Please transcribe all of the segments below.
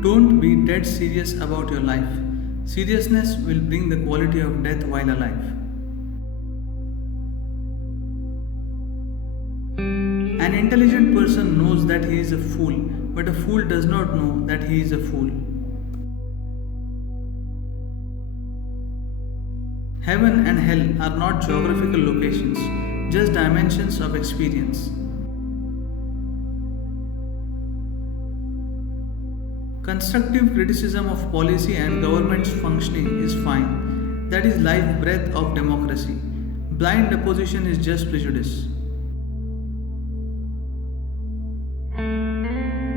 Don't be dead serious about your life. Seriousness will bring the quality of death while alive. An intelligent person knows that he is a fool, but a fool does not know that he is a fool. Heaven and hell are not geographical locations, just dimensions of experience. Constructive criticism of policy and government's functioning is fine. That is life breath of democracy. Blind opposition is just prejudice.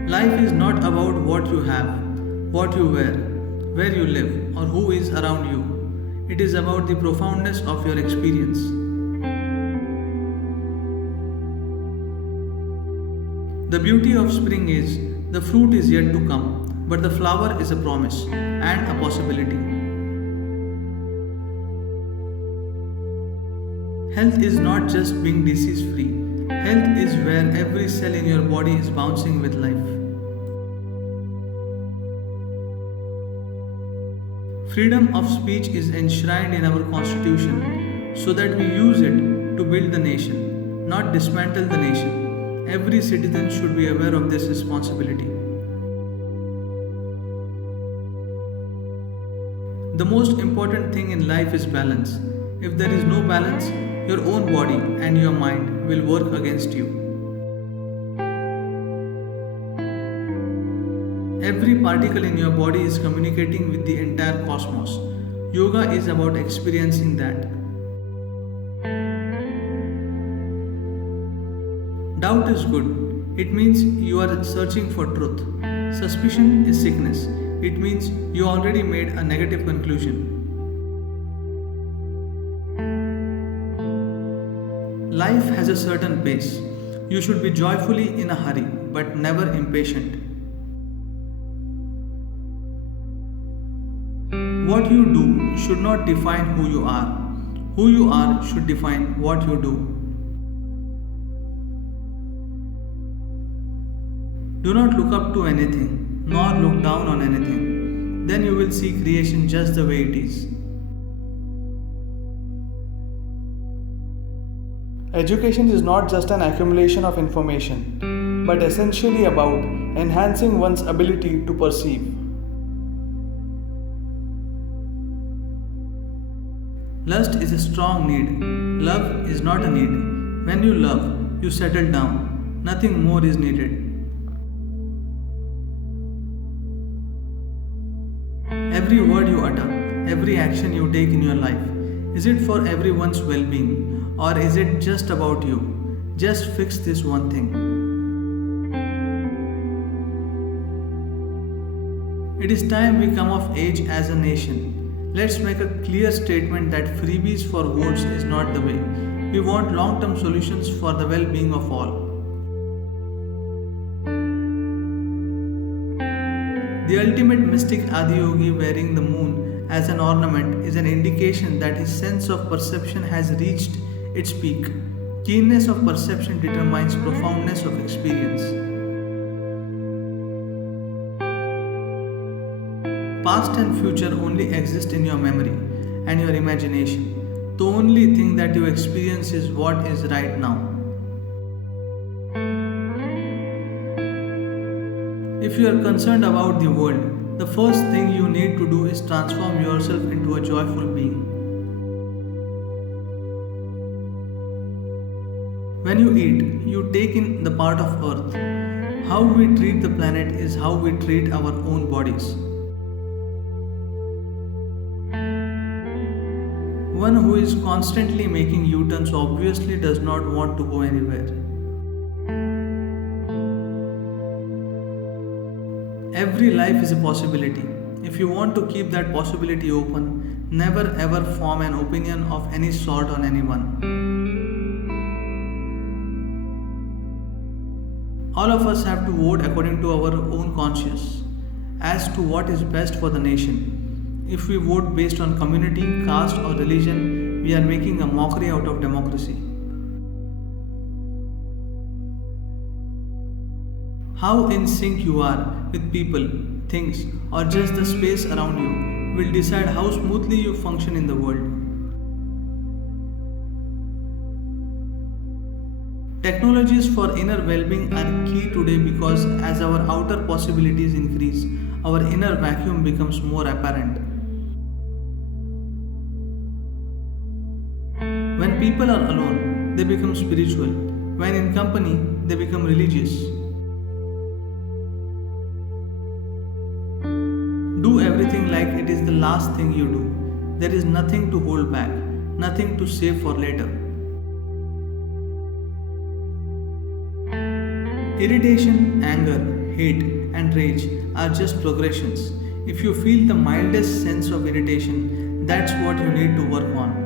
Life is not about what you have, what you wear, where you live, or who is around you. It is about the profoundness of your experience. The beauty of spring is the fruit is yet to come, but the flower is a promise and a possibility. Health is not just being disease free. Health is where every cell in your body is bouncing with life. Freedom of speech is enshrined in our constitution so that we use it to build the nation, not dismantle the nation. Every citizen should be aware of this responsibility. The most important thing in life is balance. If there is no balance, your own body and your mind will work against you. Every particle in your body is communicating with the entire cosmos. Yoga is about experiencing that. Doubt is good. It means you are searching for truth. Suspicion is sickness. It means you already made a negative conclusion. Life has a certain pace. You should be joyfully in a hurry, but never impatient. What you do should not define who you are. Who you are should define what you do. Do not look up to anything, nor look down on anything. Then you will see creation just the way it is. Education is not just an accumulation of information, but essentially about enhancing one's ability to perceive. Lust is a strong need. Love is not a need. When you love, you settle down. Nothing more is needed. Every word you utter, every action you take in your life, is it for everyone's well being? Or is it just about you? Just fix this one thing. It is time we come of age as a nation. Let's make a clear statement that freebies for votes is not the way. We want long-term solutions for the well-being of all. The ultimate mystic Adiyogi wearing the moon as an ornament is an indication that his sense of perception has reached its peak. Keenness of perception determines profoundness of experience. Past and future only exist in your memory and your imagination. The only thing that you experience is what is right now. If you are concerned about the world, the first thing you need to do is transform yourself into a joyful being. When you eat, you take in the part of earth. How we treat the planet is how we treat our own bodies. One who is constantly making U-turns obviously does not want to go anywhere. Every life is a possibility. If you want to keep that possibility open, never ever form an opinion of any sort on anyone. All of us have to vote according to our own conscience as to what is best for the nation. If we vote based on community, caste, or religion, we are making a mockery out of democracy. How in sync you are with people, things, or just the space around you will decide how smoothly you function in the world. Technologies for inner well being are key today because as our outer possibilities increase, our inner vacuum becomes more apparent. When people are alone, they become spiritual. When in company, they become religious. Do everything like it is the last thing you do. There is nothing to hold back, nothing to save for later. Irritation, anger, hate, and rage are just progressions. If you feel the mildest sense of irritation, that's what you need to work on.